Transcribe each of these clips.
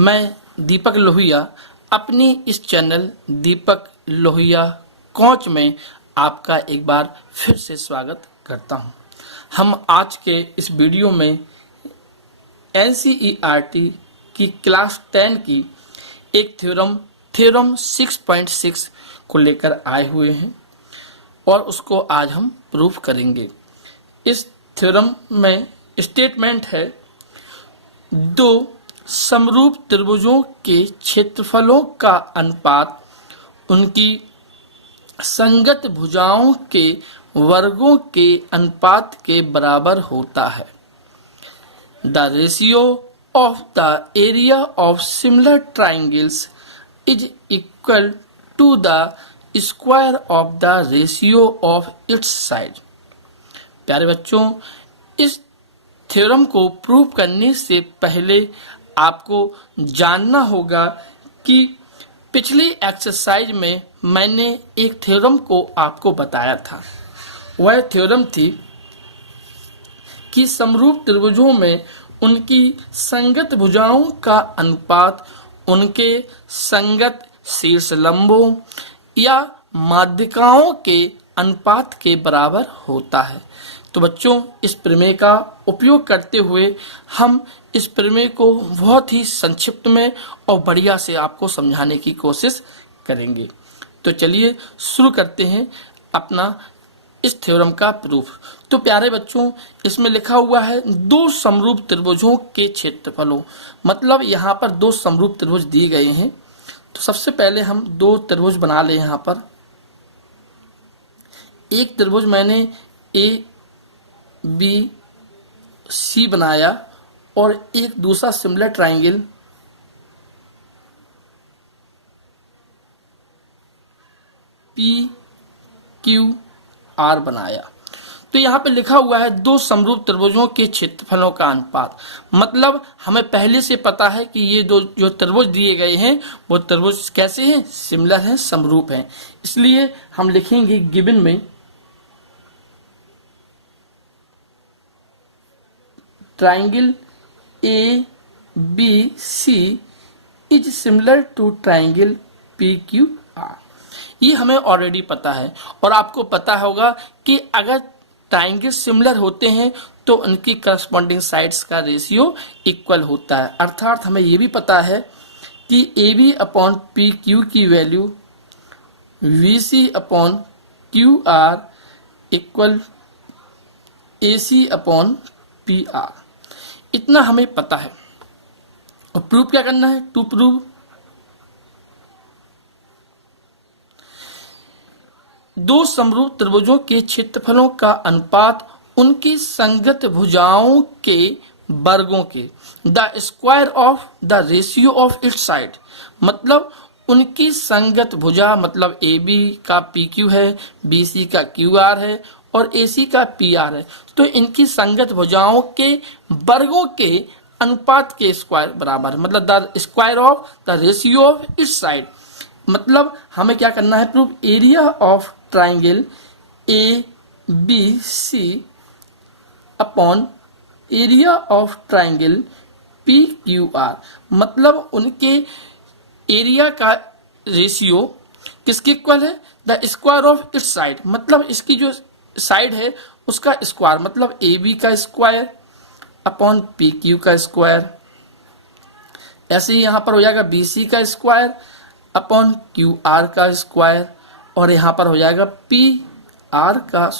मैं दीपक लोहिया अपनी इस चैनल दीपक लोहिया कोच में आपका एक बार फिर से स्वागत करता हूं। हम आज के इस वीडियो में एनसीईआरटी की क्लास 10 की एक थ्योरम 6.6 को लेकर आए हुए हैं और उसको आज हम प्रूफ करेंगे। इस थ्योरम में स्टेटमेंट है, दो समरूप त्रिभुजों के क्षेत्रफलों का अनुपात उनकी संगत भुजाओं के वर्गों के अनुपात के बराबर होता है। The ratio of the area of similar triangles is equal to the square of the ratio of its side. प्यारे बच्चों, इस थ्योरम को प्रूव करने से पहले आपको जानना होगा कि पिछली एक्सरसाइज में मैंने एक थ्योरम को आपको बताया था। वह थ्योरम थी कि समरूप त्रिभुजों में उनकी संगत भुजाओं का अनुपात उनके संगत शीर्ष लंबों या माध्यिकाओं के अनुपात के बराबर होता है। तो बच्चों, इस प्रमेय का उपयोग करते हुए हम इस प्रमेय को बहुत ही संक्षिप्त में और बढ़िया से आपको समझाने की कोशिश करेंगे। तो चलिए शुरू करते हैं अपना इस थ्योरम का प्रूफ। तो प्यारे बच्चों, इसमें लिखा हुआ है दो समरूप त्रिभुजों के क्षेत्रफलों, मतलब यहाँ पर दो समरूप त्रिभुज दिए गए हैं। तो सबसे पहले हम दो त्रिभुज बना लें। यहाँ पर एक त्रिभुज मैंने ए बी सी बनाया और एक दूसरा similar triangle P Q are बनाया। तो यहाँ पे लिखा हुआ है दो समरूप त्रिभुजों के क्षेत्रफलों का अनुपात, मतलब हमें पहले से पता है कि ये दो जो त्रिभुज दिए गए हैं वो त्रिभुज कैसे हैं, सिमिलर हैं, समरूप हैं। इसलिए हम लिखेंगे गिवन में triangle A B C is similar to triangle P Q R. ये हमें ऑलरेडी पता है और आपको पता होगा कि अगर ट्राइंगल सिमिलर होते हैं तो उनकी करस्पॉन्डिंग साइड्स का रेशियो इक्वल होता है। अर्थात हमें ये भी पता है कि A B upon P Q की value B C upon Q R equal A C upon P R. इतना हमें पता है। और प्रूफ क्या करना है? टू प्रूव दो समरूप त्रिभुजों के क्षेत्रफलों का अनुपात उनकी संगत भुजाओं के वर्गों के the square of the ratio of its side, मतलब उनकी संगत भुजा, मतलब ए बी का पी क्यू है, बी सी का क्यू आर है और ए सी का पी आर है। तो इनकी संगत भुजाओं के वर्गों के अनुपात के स्क्वायर बराबर, मतलब the square of the ratio of its side. मतलब हमें क्या करना है? Proof area of triangle A B C upon area of triangle P Q R, मतलब उनके एरिया का रेशियो किसके इक्वल है? The square of its side, मतलब इसकी जो साइड है उसका स्क्वायर, मतलब ए बी का स्क्वायर अपॉन पी क्यू का स्क्वायर। ऐसे ही यहां पर हो जाएगा बी सी का स्क्वायर अपॉन क्यू आर का स्क्वायर और यहां पर हो जाएगा पी आर का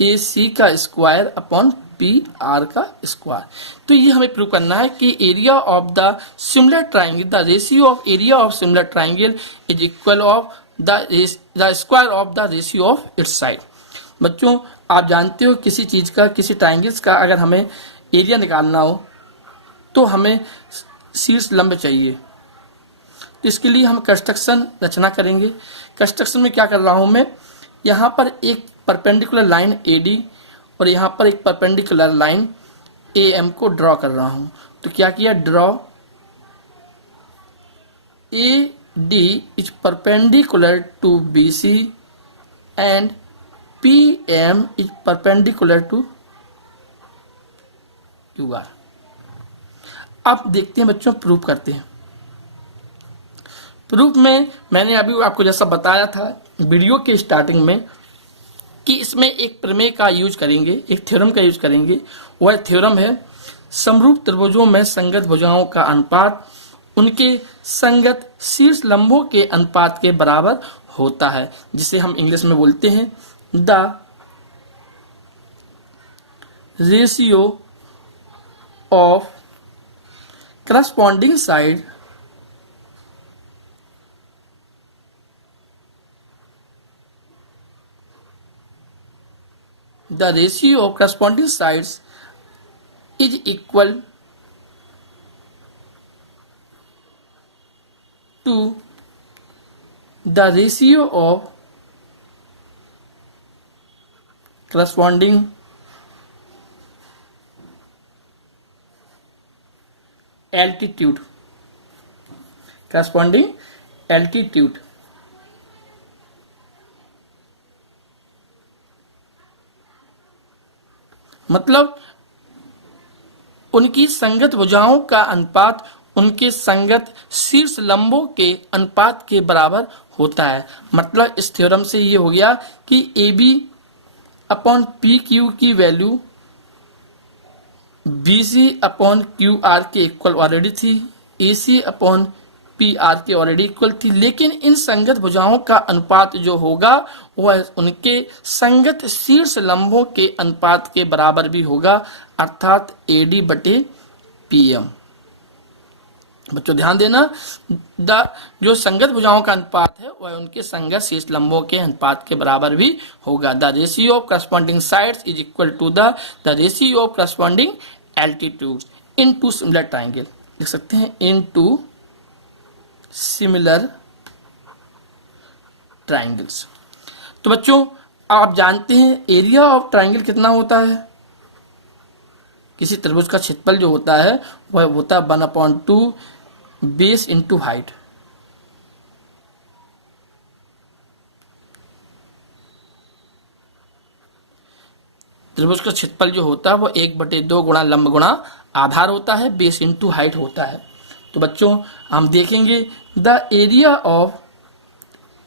ए सी का स्क्वायर अपॉन पी आर का स्क्वायर। तो ये हमें प्रूव करना है कि area of the similar triangle, the ratio of area of similar triangle is equal of the square of the ratio of its side. बच्चों, आप जानते हो किसी चीज का, किसी ट्राइंगल्स का अगर हमें एरिया निकालना हो तो हमें शीर्ष लंब चाहिए। तो इसके लिए हम कंस्ट्रक्शन रचना करेंगे। कंस्ट्रक्शन में क्या कर रहा हूं मैं? यहाँ पर एक परपेंडिकुलर लाइन ए डी और यहाँ पर एक परपेंडिकुलर लाइन ए एम को ड्रॉ कर रहा हूं। तो क्या किया? Draw A D is perpendicular to B C and PM is perpendicular to QR। अब देखते हैं बच्चों, प्रूव करते हैं। प्रूफ में मैंने अभी आपको जैसा बताया था वीडियो के स्टार्टिंग में कि इसमें एक प्रमेय का यूज करेंगे, एक थ्योरम का यूज करेंगे। वह थ्योरम है समरूप त्रिभुजों में संगत भुजाओं का अनुपात उनके संगत शीर्ष लंबों के अनुपात के बराबर होता है, जिसे हम इंग्लिश में बोलते हैं the ratio of corresponding side the ratio of corresponding sides is equal to the ratio of corresponding altitude मतलब उनकी संगत भुजाओं का अनुपात उनके संगत शीर्ष लंबों के अनुपात के बराबर होता है। मतलब इस थ्योरम से ये हो गया कि A B upon P Q की value B C upon Q R के इक्वल ऑलरेडी थी, A C upon P R के ऑलरेडी इक्वल थी, लेकिन इन संगत भुजाओं का अनुपात जो होगा वह उनके संगत शीर्ष लंबों के अनुपात के बराबर भी होगा, अर्थात एडी बटे पीएम। बच्चों ध्यान देना, जो संगत भुजाओं का अनुपात है वह उनके संगत शीर्ष लंबों के अनुपात के बराबर भी होगा। The ratio of corresponding sides is equal to the ratio of corresponding altitude in two similar triangle. लिख सकते हैं इन टू सिमिलर ट्राइंगल्स। तो बच्चों आप जानते हैं एरिया ऑफ ट्राइंगल कितना होता है? किसी त्रिभुज का क्षेत्रफल जो होता है वह होता है 1/2 बेस इंटू हाइट। त्रिभुज का क्षेत्रफल जो होता है वो 1/2 गुणा लंब गुणा आधार होता है, बेस इंटू हाइट होता है। तो बच्चों हम देखेंगे the area of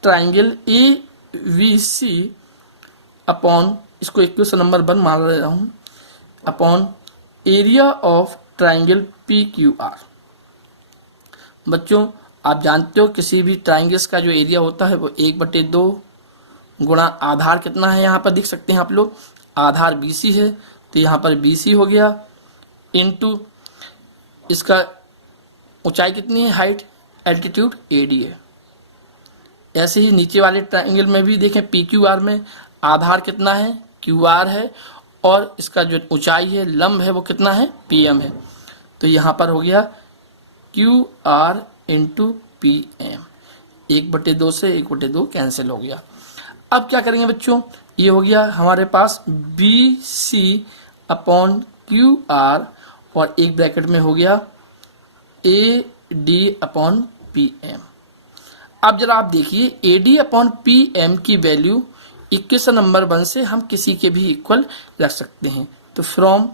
triangle A B C upon, इसको इक्वेशन नंबर 1 मान रहा हूं, upon area of triangle P Q R. बच्चों आप जानते हो किसी भी ट्राइंगल्स का जो एरिया होता है वो 1/2 गुणा आधार कितना है, यहाँ पर देख सकते हैं आप लोग, आधार BC है तो यहाँ पर BC हो गया, इनटू इसका ऊंचाई कितनी है, हाइट, एल्टीट्यूड AD है। ऐसे ही नीचे वाले ट्राइंगल में भी देखें PQR में आधार कितना है, QR है, और इसका जो ऊंचाई है लंब है वो कितना है, PM है। तो यहाँ पर हो गया QR इंटू PM, 1/2 से 1/2 कैंसिल हो गया। अब क्या करेंगे बच्चों, ये हो गया हमारे पास BC अपॉन QR और एक ब्रैकेट में हो गया AD अपॉन PM। अब जरा आप देखिए AD अपॉन PM की वैल्यू इक्वेशन नंबर 1 से हम किसी के भी इक्वल रख सकते हैं। तो फ्रॉम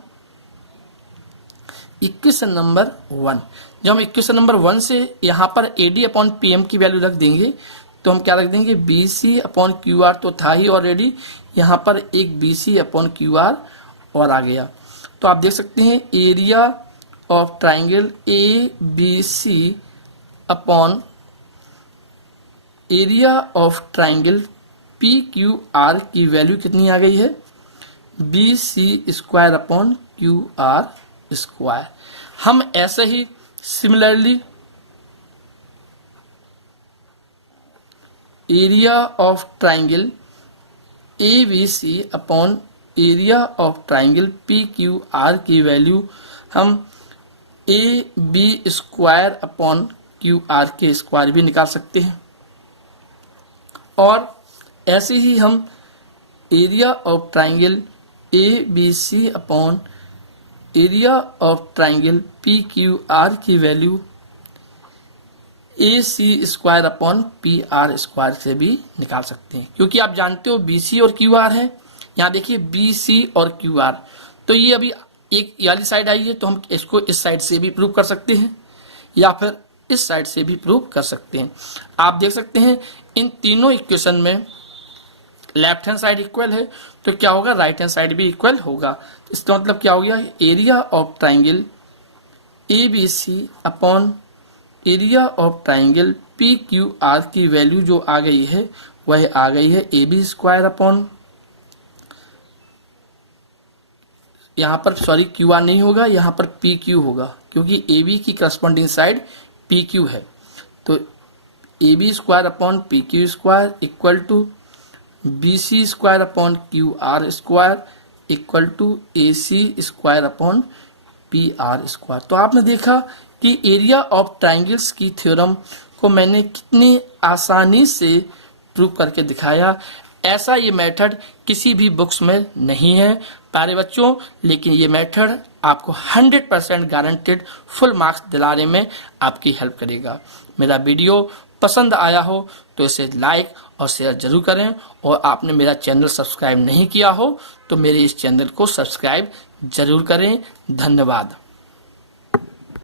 इक्वेशन नंबर 1, जब हम इक्वेशन नंबर 1 से यहाँ पर AD अपॉन PM की वैल्यू रख देंगे तो हम क्या रख देंगे, BC अपॉन QR तो था ही ऑलरेडी, यहाँ पर एक BC अपॉन QR और आ गया। तो आप देख सकते हैं area of triangle ABC upon area of triangle PQR की वैल्यू कितनी आ गई है, BC square upon QR square. हम ऐसे ही similarly area of triangle ABC upon area of triangle PQR की वैल्यू हम AB स्क्वायर अपॉन QR के स्क्वायर भी निकाल सकते हैं। और ऐसे ही हम area of triangle ABC upon area of triangle PQR की value AC square upon PR square से भी निकाल सकते हैं, क्योंकि आप जानते हो BC और QR है। यहाँ देखिए BC और QR, तो ये अभी एक वाली साइड आई है तो हम इसको इस साइड से भी प्रूव कर सकते हैं, या फिर इस साइड से भी प्रूव कर सकते हैं। आप देख सकते हैं इन तीनों इक्वेशन में लेफ्ट हैंड साइड इक्वल है तो क्या होगा, राइट हैंड साइड भी इक्वल होगा। इसका मतलब क्या हो गया, area of triangle ABC upon area of triangle PQR की वैल्यू जो आ गई है वह आ गई है AB स्क्वायर अपॉन, यहाँ पर सॉरी QR नहीं होगा, यहाँ पर PQ होगा क्योंकि AB की करस्पॉन्डिंग साइड PQ है। तो AB square upon PQ square equal to BC square upon QR square equal to AC square upon PR square. तो आपने देखा कि एरिया ऑफ ट्राइंगल्स की थ्योरम को मैंने कितनी आसानी से प्रूव करके दिखाया। ऐसा ये मेथड किसी भी बुक्स में नहीं है प्यारे बच्चों, लेकिन ये मेथड आपको 100% गारंटेड फुल मार्क्स दिलाने में आपकी हेल्प करेगा। मेरा वीडियो पसंद आया हो तो इसे लाइक और शेयर जरूर करें, और आपने मेरा चैनल सब्सक्राइब नहीं किया हो तो मेरे इस चैनल को सब्सक्राइब जरूर करें। धन्यवाद।